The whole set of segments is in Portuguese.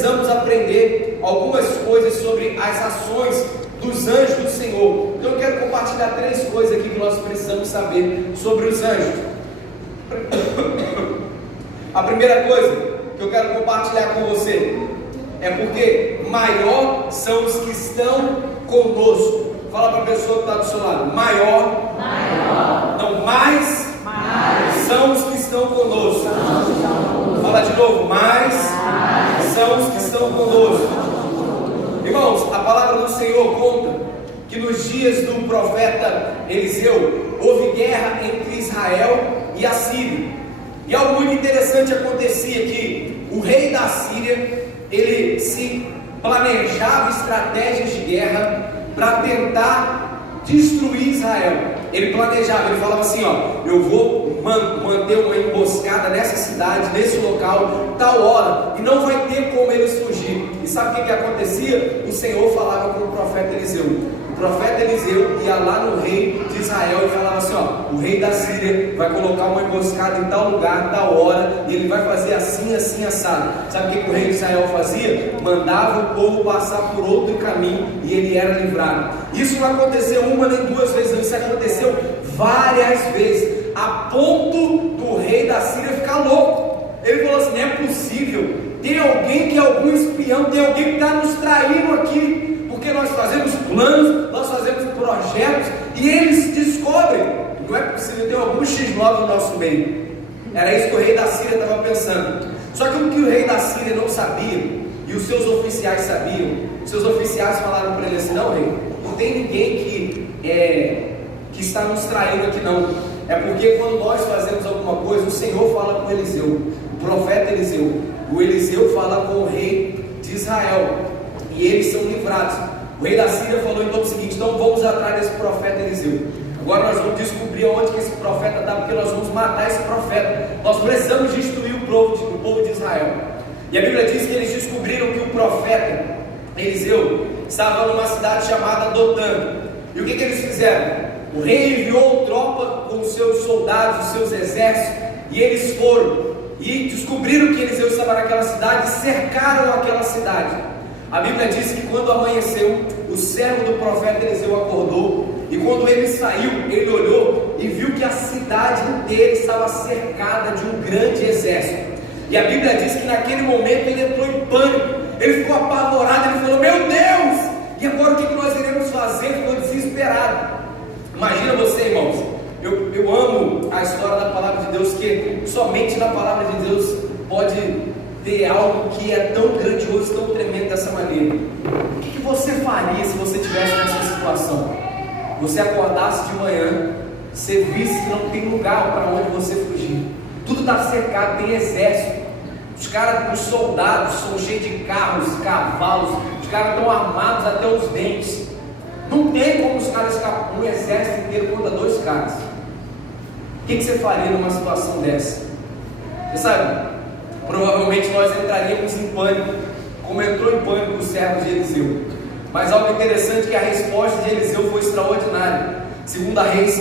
precisamos aprender algumas coisas sobre as ações dos anjos do Senhor. Então eu quero compartilhar 3 coisas aqui que nós precisamos saber sobre os anjos. A primeira coisa que eu quero compartilhar com você é porque maior são os que estão conosco. Fala para a pessoa que está do seu lado: maior. Não, mais são os que estão conosco. Fala de novo: mais são os que estão conosco. Irmãos, a palavra do Senhor conta que nos dias do profeta Eliseu houve guerra entre Israel e a Síria. E algo muito interessante acontecia, que o rei da Síria, ele se planejava estratégias de guerra para tentar destruir Israel. Ele planejava, ele falava assim: ó, eu vou manter uma emboscada nessa cidade, nesse local, tal hora, e não vai ter como eles fugir. E sabe o que acontecia? O Senhor falava com o profeta Eliseu. O profeta Eliseu ia lá no rei de Israel e falava assim: ó, o rei da Síria vai colocar uma emboscada em tal lugar, tal hora, e ele vai fazer assim, assim, assado. Sabe o que o rei de Israel fazia? Mandava o povo passar por outro caminho e ele era livrado. Isso não aconteceu uma nem 2 vezes, isso aconteceu várias vezes, a ponto do rei da Síria ficar louco. Ele falou assim: não é possível, tem alguém que é algum espião, tem alguém que está nos traindo aqui, porque nós fazemos planos, nós fazemos projetos, e eles descobrem. Não é possível, tem algum X9 no nosso meio. Era isso que o rei da Síria estava pensando. Só que o que o rei da Síria não sabia, e os seus oficiais sabiam, os seus oficiais falaram para ele assim: não, rei, não tem ninguém que está nos traindo aqui não. É porque quando nós fazemos alguma coisa, o Senhor fala com Eliseu, o profeta Eliseu. O Eliseu fala com o rei de Israel, e eles são livrados. O rei da Síria falou então o seguinte: então vamos atrás desse profeta Eliseu. Agora nós vamos descobrir onde que esse profeta está, porque nós vamos matar esse profeta. Nós precisamos destruir o povo de Israel. E a Bíblia diz que eles descobriram que o profeta Eliseu estava numa cidade chamada Dotã. E o que eles fizeram? O rei enviou tropa com os seus soldados, os seus exércitos, e eles foram e descobriram que Eliseu estava naquela cidade e cercaram aquela cidade. A Bíblia diz que quando amanheceu, o servo do profeta Eliseu acordou, e quando ele saiu, ele olhou e viu que a cidade inteira estava cercada de um grande exército. E a Bíblia diz que naquele momento ele entrou em pânico, ele ficou apavorado, ele falou: meu Deus, e agora o que nós iremos fazer? Ficou desesperado. Imagina você, irmãos, eu amo a história da palavra de Deus, que somente na palavra de Deus pode ter algo que é tão grandioso, tão tremendo dessa maneira. O que você faria se você estivesse nessa situação? Você acordasse de manhã, você visse que não tem lugar para onde você fugir, tudo está cercado, tem exército, os soldados são cheios de carros, cavalos, os caras estão armados até os dentes. Não tem como os caras escapar, um exército inteiro contra 2 caras. O que você faria numa situação dessa? Você sabe, provavelmente nós entraríamos em pânico, como entrou em pânico o servo de Eliseu. Mas algo interessante é que a resposta de Eliseu foi extraordinária. 2 Reis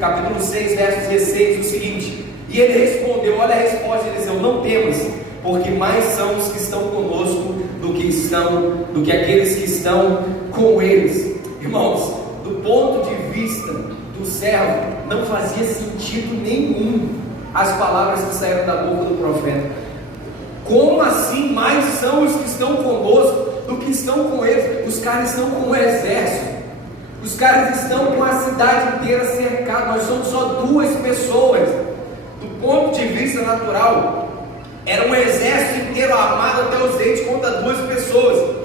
capítulo 6, versos 16, diz o seguinte: e ele respondeu, olha a resposta de Eliseu: não temas, porque mais são os que estão conosco do que aqueles que estão com eles. Irmãos, do ponto de vista do servo, não fazia sentido nenhum as palavras que saíram da boca do profeta. Como assim mais são os que estão conosco do que estão com eles? Os caras estão com o exército, os caras estão com a cidade inteira cercada, nós somos só 2 pessoas. Do ponto de vista natural, era um exército inteiro armado até os dentes contra 2 pessoas.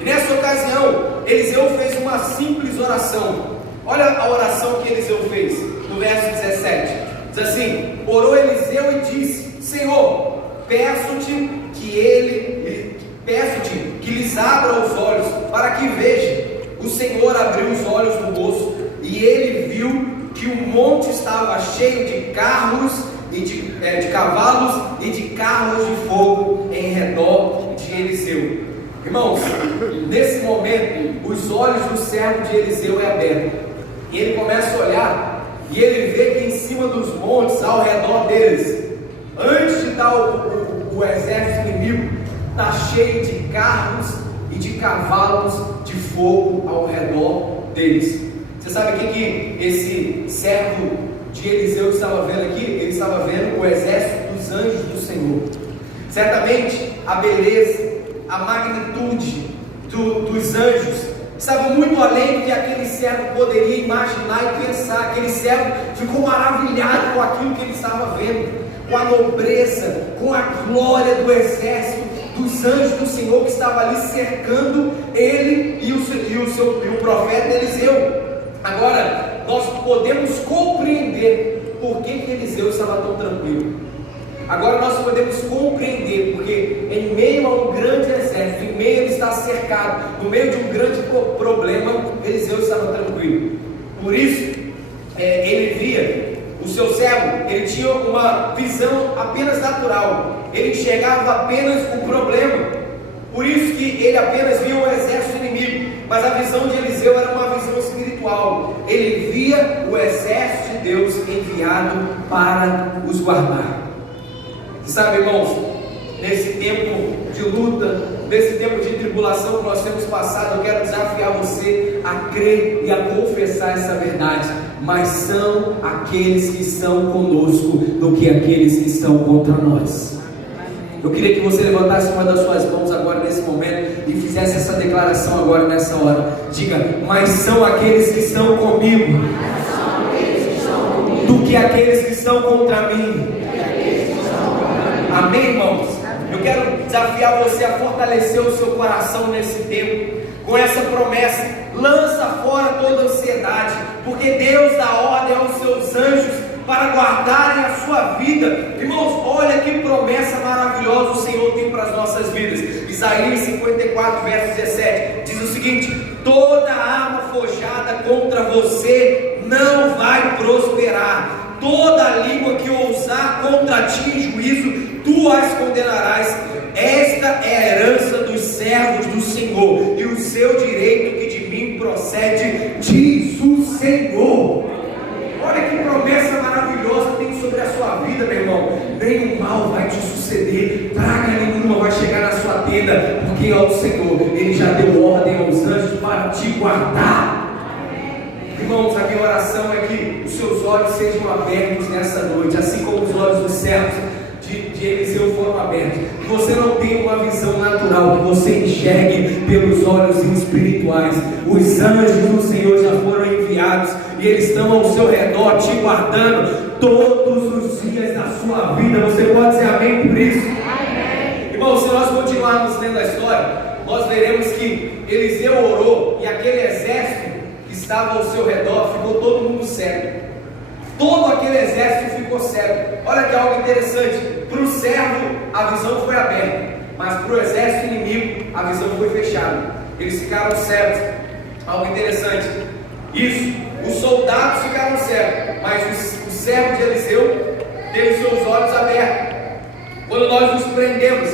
E nessa ocasião, Eliseu fez uma simples oração. Olha a oração que Eliseu fez, no verso 17. Diz assim: orou Eliseu e disse: Senhor, peço-te que lhes abra os olhos, para que vejam. O Senhor abriu os olhos do moço, e ele viu que o monte estava cheio de carros e de cavalos e de carros de fogo em redor de Eliseu. Irmãos, nesse momento, os olhos do servo de Eliseu é aberto, e ele começa a olhar, e ele vê que em cima dos montes, ao redor deles, antes de dar o o exército inimigo está cheio de carros e de cavalos de fogo ao redor deles. Você sabe o que esse servo de Eliseu estava vendo aqui? Ele estava vendo o exército dos anjos do Senhor. Certamente a beleza, a magnitude dos anjos estava muito além do que aquele servo poderia imaginar e pensar. Aquele servo ficou maravilhado com aquilo que ele estava vendo, com a nobreza, com a glória do exército dos anjos do Senhor que estava ali cercando ele e o profeta Eliseu. Agora nós podemos compreender por que Eliseu estava tão tranquilo. Agora nós podemos compreender porque em meio a um grande exército, em meio ele está cercado, no meio de um grande problema, Eliseu estava tranquilo. Por isso ele via o seu servo, ele tinha uma visão apenas natural, ele enxergava apenas o problema. Por isso que ele apenas via o exército inimigo, mas a visão de Eliseu era uma visão espiritual. Ele via o exército de Deus enviado para os guardar. Sabe, irmãos, nesse tempo de luta, nesse tempo de tribulação que nós temos passado, eu quero desafiar você a crer e a confessar essa verdade. Mais são aqueles que estão conosco do que aqueles que estão contra nós. Eu queria que você levantasse uma das suas mãos agora nesse momento e fizesse essa declaração agora nessa hora. Diga: mas são aqueles que estão comigo do que aqueles que estão contra mim. Amém, irmãos? Eu quero desafiar você a fortalecer o seu coração nesse tempo com essa promessa. Lança fora toda ansiedade, porque Deus dá ordem aos seus anjos para guardarem a sua vida. Irmãos, olha que promessa maravilhosa o Senhor tem para as nossas vidas. Isaías 54, verso 17 diz o seguinte: toda arma forjada contra você não vai prosperar. Toda língua que ousar contra ti em juízo, tu as condenarás. Esta é a herança dos servos do Senhor, e o seu direito que de mim procede, diz o Senhor. Olha que promessa maravilhosa tem sobre a sua vida, meu irmão. Nenhum mal vai te suceder, praga nenhuma vai chegar na sua tenda, porque ao Senhor, Ele já deu ordem aos anjos para te guardar. Irmãos, a minha oração é que os seus olhos sejam abertos nessa noite, assim como os olhos dos servos de Eliseu foram abertos. Que você não tenha uma visão natural, que você enxergue pelos olhos espirituais. Os anjos do Senhor já foram enviados e eles estão ao seu redor te guardando todos os dias da sua vida. Você pode dizer amém por isso? Amém. Irmãos, se nós continuarmos lendo a história, nós veremos que Eliseu orou e aquele exército que estava ao seu redor ficou todo mundo cego. Todo aquele exército ficou cego. Olha que algo interessante. Para o servo a visão foi aberta, mas para o exército inimigo a visão foi fechada. Eles ficaram cegos. Algo interessante. Isso, os soldados ficaram cegos, mas o servo de Eliseu teve seus olhos abertos. Quando nós nos prendemos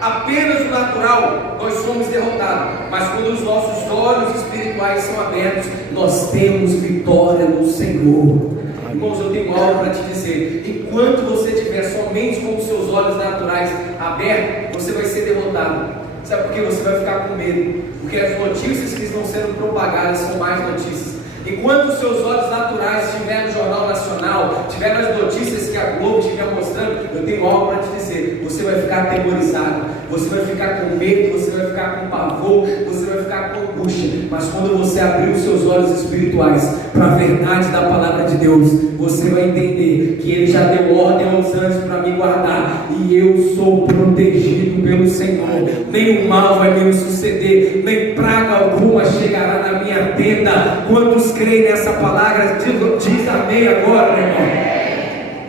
apenas no natural, nós somos derrotados, mas quando os nossos olhos espirituais são abertos, nós temos vitória no Senhor. Irmãos, eu tenho algo para te dizer: enquanto você tiver somente com os seus olhos naturais abertos, você vai ser derrotado. Sabe por quê? Você vai ficar com medo, porque as notícias que estão sendo propagadas são mais notícias. Enquanto os seus olhos naturais estiverem no Jornal Nacional, estiver nas notícias que a Globo estiver mostrando, eu tenho algo para te dizer: você vai ficar atemorizado, você vai ficar com medo, você vai ficar com pavor, você vai ficar com angústia. Mas quando você abrir os seus olhos espirituais para a verdade da palavra de Deus, você vai entender que Ele já deu ordem aos anjos para me guardar, e eu sou protegido pelo Senhor. Nenhum mal vai me suceder, nem praga alguma chegará na minha tenda. Quantos creem nessa palavra? Diz amém agora, meu irmão.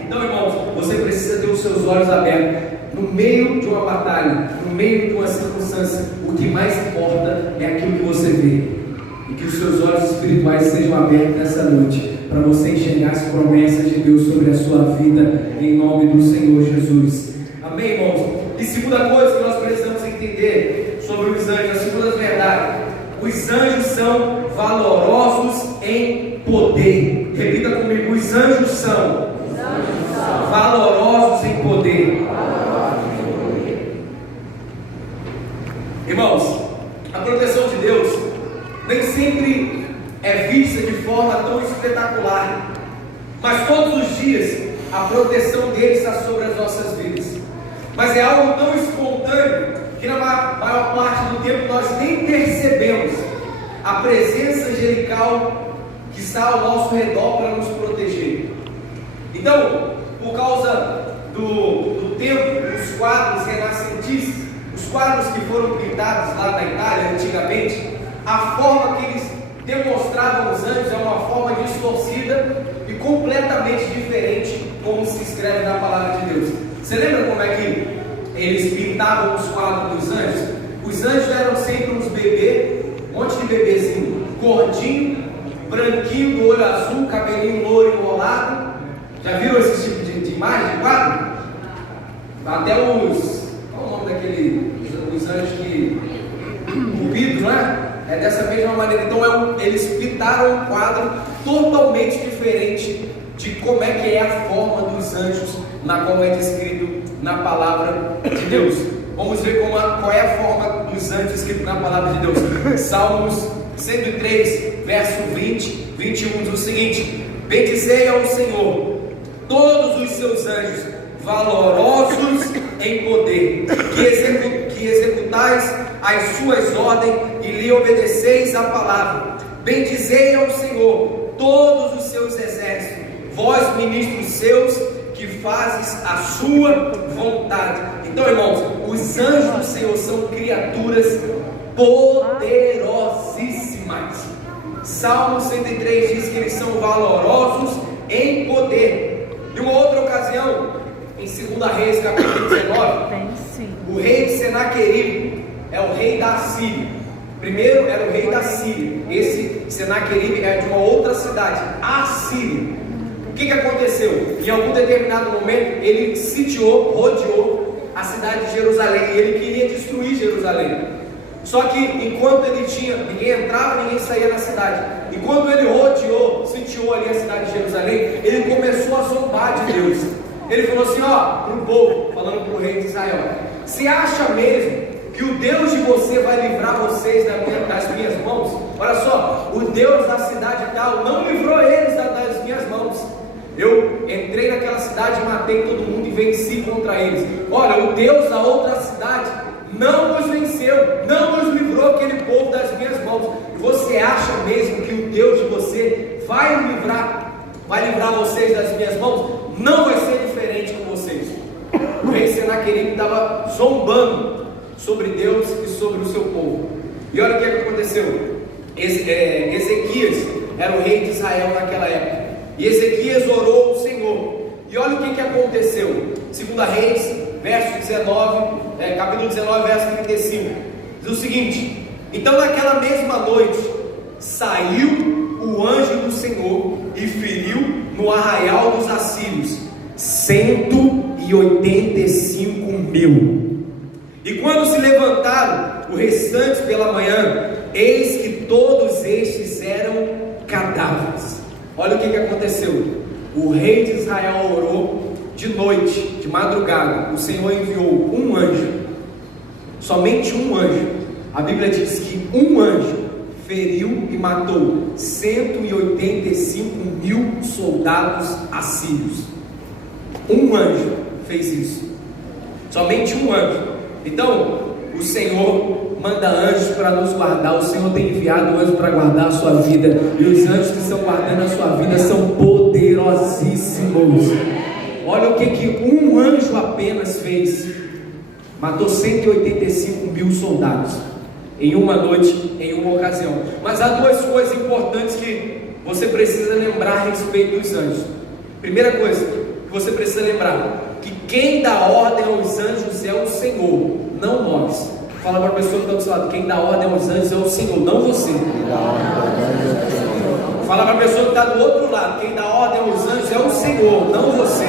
Então, irmãos, você precisa ter os seus olhos abertos. No meio de uma batalha, no meio de uma circunstância, o que mais importa é aquilo que você vê. E que os seus olhos espirituais sejam abertos nessa noite, para você enxergar as promessas de Deus sobre a sua vida, em nome do Senhor Jesus. Amém, irmãos? E segunda coisa que nós precisamos entender sobre os anjos, a segunda verdade: os anjos são valorosos em poder. Repita comigo: os anjos são valorosos em poder. Irmãos, a proteção de Deus nem sempre é vista de forma tão espetacular, mas todos os dias a proteção dele está sobre as nossas vidas. Mas é algo tão espontâneo que na maior parte do tempo nós nem percebemos a presença angelical que está ao nosso redor para nos proteger. Então, por causa do tempo, os quadros renascentistas, os quadros que foram pintados lá na Itália antigamente, a forma que eles demonstravam os anjos é uma forma distorcida e completamente diferente como se escreve na palavra de Deus. Você lembra como é que eles pintavam os quadros dos anjos? Os anjos eram sempre uns bebês, um monte de bebezinho, gordinho, branquinho, do olho azul, cabelinho louro enrolado. Já viram esse tipo de imagem de quadro? Até os... qual é o nome daquele... os anjos que... Cupido, não é? É dessa mesma maneira. Então eles pintaram um quadro totalmente diferente de como é que é a forma dos anjos na qual é descrito na palavra de Deus. Vamos ver qual é a forma dos anjos escrito na palavra de Deus. Salmos 103, verso 20, 21 diz o seguinte: bendizei ao Senhor todos os seus anjos valorosos em poder, que executais as suas ordens e lhe obedeceis a palavra. Bendizei ao Senhor todos os seus exércitos, vós ministros seus, que fazes a sua vontade. Então, irmãos, os anjos do Senhor são criaturas poderosíssimas. Salmo 103 diz que eles são valorosos em poder. Em uma outra ocasião, em 2 Reis, capítulo 19, o rei de Senaqueribe é o rei da Assíria. Primeiro era o rei da Síria. Esse Senaqueribe é de uma outra cidade, a Síria. O que aconteceu? Em algum determinado momento, ele sitiou, rodeou a cidade de Jerusalém, e ele queria destruir Jerusalém. Só que enquanto ele tinha, ninguém entrava, ninguém saía na cidade. Enquanto ele rodeou, sitiou ali a cidade de Jerusalém, ele começou a zombar de Deus. Ele falou assim, ó, para o povo, falando para o rei de Israel: se acha mesmo que o Deus de você vai livrar vocês das minhas mãos? Olha só, o Deus da cidade tal não livrou eles das minhas mãos. Eu entrei naquela cidade e matei todo mundo e venci contra eles. Olha, o Deus da outra cidade não nos venceu, não nos livrou aquele povo das minhas mãos. E você acha mesmo que o Deus de você vai livrar vocês das minhas mãos? Não vai ser diferente com vocês. O rei Senaqueribe estava zombando sobre Deus e sobre o seu povo. E olha o que aconteceu. Ezequias era o rei de Israel naquela época. E Ezequias orou ao Senhor. E olha o que aconteceu. 2 Reis, verso 19, capítulo 19, verso 35. Diz o seguinte: então naquela mesma noite saiu o anjo do Senhor e feriu no arraial dos assírios 185.000. E quando se levantaram o restante pela manhã, eis que todos estes eram cadáveres. Olha o que aconteceu. O rei de Israel orou de noite, de madrugada. O Senhor enviou um anjo, somente um anjo. A Bíblia diz que um anjo feriu e matou 185.000 soldados assírios. Um anjo fez isso, somente um anjo. Então, o Senhor manda anjos para nos guardar. O Senhor tem enviado anjos para guardar a sua vida. E os anjos que estão guardando a sua vida são poderosíssimos. Olha o que um anjo apenas fez. Matou 185.000 soldados em uma noite, em uma ocasião. Mas há duas coisas importantes que você precisa lembrar a respeito dos anjos. Primeira coisa que você precisa lembrar: que quem dá ordem aos anjos é o Senhor, não nós. Fala para a pessoa que está do seu lado: quem dá ordem aos anjos é o Senhor, não você. Fala para a pessoa que está do outro lado: quem dá ordem aos anjos é o Senhor, não você.